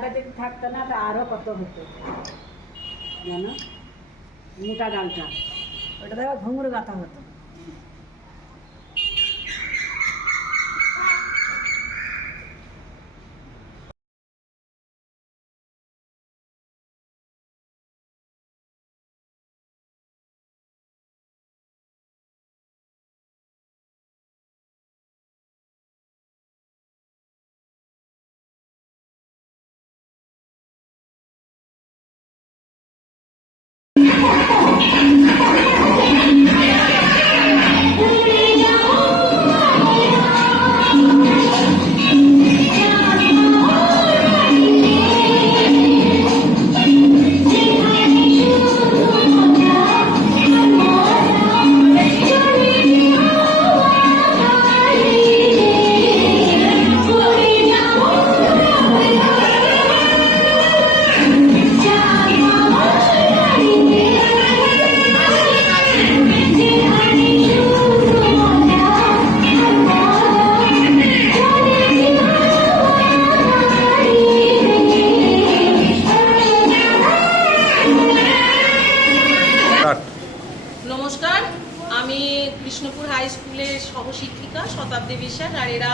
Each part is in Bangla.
ডালটা যদি থাকতো না তা আরও কত হতো জানো, মোটা ডালটা ওটা দেখো ঘুঙুর গাঁথা হতো। নমস্কার, আমি কৃষ্ণপুর হাই স্কুলের সহশিক্ষিকা শতাব্দী বিশ্বাস। আর এরা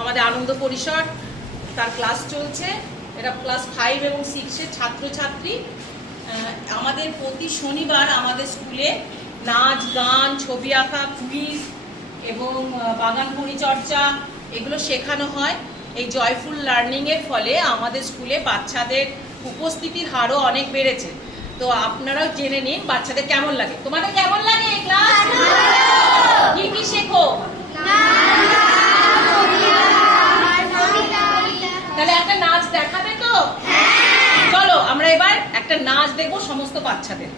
আমাদের আনন্দ পরিসর, তার ক্লাস চলছে। এরা ক্লাস 5 এবং 6-এর ছাত্রছাত্রী। আমাদের প্রতি শনিবার আমাদের স্কুলে নাচ, গান, ছবি আঁকা, কুইজ এবং বাগান পরিচর্যা এগুলো শেখানো হয়। এই জয়ফুল লার্নিংয়ের ফলে আমাদের স্কুলে বাচ্চাদের উপস্থিতির হারও অনেক বেড়েছে। তো আপনারাও জেনে নিন বাচ্চাদের কেমন লাগে। তোমাদের কেমন লাগে এই ক্লাস? কি কি শেখো? তাহলে একটা নাচ দেখাবে তো? চলো আমরা এবার একটা নাচ দেখবো সমস্ত বাচ্চাদের।